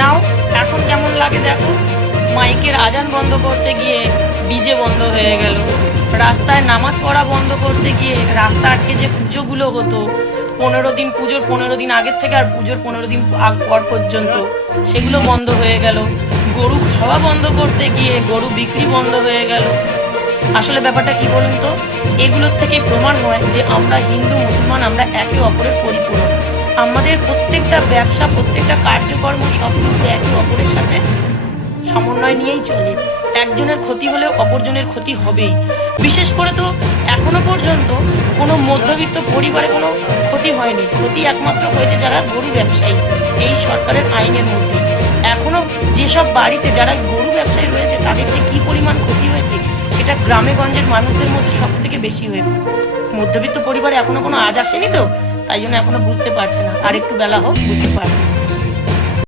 নাও এখন কেমন লাগে দেখো। মাইকের আজান বন্ধ করতে গিয়ে ডিজে বন্ধ হয়ে গেল, রাস্তায় নামাজ পড়া বন্ধ করতে গিয়ে রাস্তা আটকে যে পুজোগুলো হতো 15 দিন, পুজোর 15 দিন আগের থেকে আর পুজোর 15 দিন পর পর্যন্ত, সেগুলো বন্ধ হয়ে গেল। গরু খাওয়া বন্ধ করতে গিয়ে গরু বিক্রি বন্ধ হয়ে গেল। আসলে ব্যাপারটা কি বলুন তো, এগুলোর থেকে প্রমাণ হয় যে আমরা হিন্দু মুসলমান আমরা একে অপরের পরিপূরক। আমাদের প্রত্যেকটা ব্যবসা, প্রত্যেকটা কার্যকর্ম সব কিন্তু একে অপরের সাথে সমন্বয় নিয়েই চলে। একজনের ক্ষতি হলেও অপরজনের ক্ষতি হবেই। বিশেষ করে তো এখনো পর্যন্ত কোনো মধ্যবিত্ত পরিবারে কোনো ক্ষতি হয়নি, ক্ষতি একমাত্র হয়েছে যারা গরু ব্যবসায়ী এই সরকারের আইনের মধ্যে। এখনো যেসব বাড়িতে যারা গরু ব্যবসায়ী রয়েছে তাদের যে কি পরিমাণ ক্ষতি হয়েছে সেটা গ্রামে গঞ্জের মানুষদের মধ্যে সব থেকে বেশি হয়েছে। মধ্যবিত্ত পরিবারে এখনো কোনো আজ আসেনি তো, তাই জন্য এখনো বুঝতে পারছে না, আর একটু বেলা হোক বুঝতে পারবে।